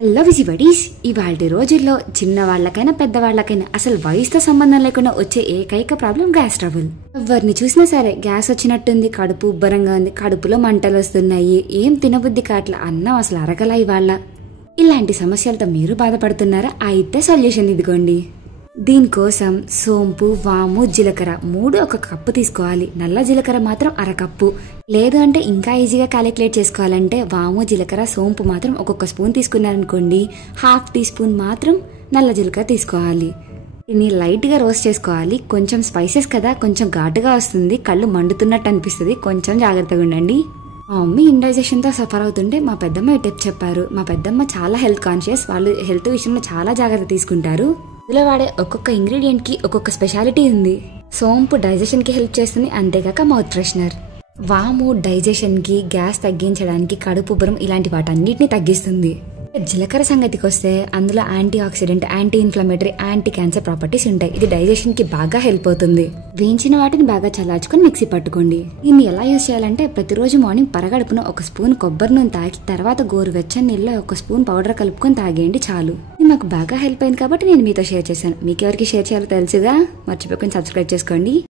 Hello విజిబడీస్, ఇవాళ రోజుల్లో చిన్నవాళ్లకైనా పెద్దవాళ్లకైనా అసలు వయసుతో సంబంధం లేకుండా వచ్చే ఏకైక ప్రాబ్లం గ్యాస్ ట్రబుల్. ఎవరిని చూసినా సరే గ్యాస్ వచ్చినట్టుంది, కడుపు ఉబ్బరంగా ఉంది, కడుపులో మంటలు వస్తున్నాయి, ఏం తినబుద్ధి కాట్ల, అన్నం అసలు అరగలా ఇవాళ. ఇలాంటి సమస్యలతో మీరు బాధపడుతున్నారా? అయితే సొల్యూషన్ ఇదిగోండి. దీనికోసం సోంపు, వాము, జీలకర్ర 3 ఒక కప్పు తీసుకోవాలి. నల్ల జీలకర్ర మాత్రం అరకప్పు. లేదు అంటే ఇంకా ఈజీగా క్యాలిక్యులేట్ చేసుకోవాలంటే వాము, జీలకర్ర, సోంపు మాత్రం ఒక్కొక్క స్పూన్ తీసుకున్నారనుకోండి, 1/2 టీ స్పూన్ మాత్రం నల్ల జీలకర్ర తీసుకోవాలి. దీన్ని లైట్గా రోస్ట్ చేసుకోవాలి. కొంచెం స్పైసెస్ కదా, కొంచెం ఘాటుగా వస్తుంది, కళ్ళు మండుతున్నట్టు అనిపిస్తుంది, కొంచెం జాగ్రత్తగా ఉండండి. మా మమ్మీ ఇండైజెషన్తో సఫర్ అవుతుంటే మా పెద్దమ్మ ఈ టిప్ చెప్పారు. మా పెద్దమ్మ చాలా హెల్త్ కాన్షియస్, వాళ్ళు హెల్త్ విషయంలో చాలా జాగ్రత్త తీసుకుంటారు. ఇందులో వాడే ఒక్కొక్క ఇంగ్రీడియంట్ కి ఒక్కొక్క స్పెషాలిటీ ఉంది. సోంపు డైజెషన్ కి హెల్ప్ చేస్తుంది, అంతేకాక మౌత్ ఫ్రెషనర్. వాము డైజెషన్ కి, గ్యాస్ తగ్గించడానికి, కడుపు ఉబ్బరం ఇలాంటి వాటన్నిటిని తగ్గిస్తుంది. జీలకర్ర సంగతికి వస్తే అందులో anti oxidant, anti inflammatory, anti cancer properties ఉంటాయి. ఇది డైజెషన్ కి బాగా హెల్ప్ అవుతుంది. వేయించిన వాటిని బాగా చల్లార్చుకొని మిక్సీ పట్టుకోండి. దీన్ని ఎలా యూజ్ చేయాలంటే ప్రతిరోజు మార్నింగ్ పరగడుపున 1 స్పూన్ కొబ్బరి నూనె తాగి తర్వాత గోరువెచ్చని నీళ్ళలో 1 స్పూన్ పౌడర్ కలుపుకొని తాగేయండి చాలు. ఇది నాకు బాగా హెల్ప్ అయింది కాబట్టి నేను మీతో షేర్ చేశాను. మీకు ఎవరికి షేర్ చేయాలో తెలుసుగా, మర్చిపోకుండా సబ్స్క్రైబ్ చేసుకోండి.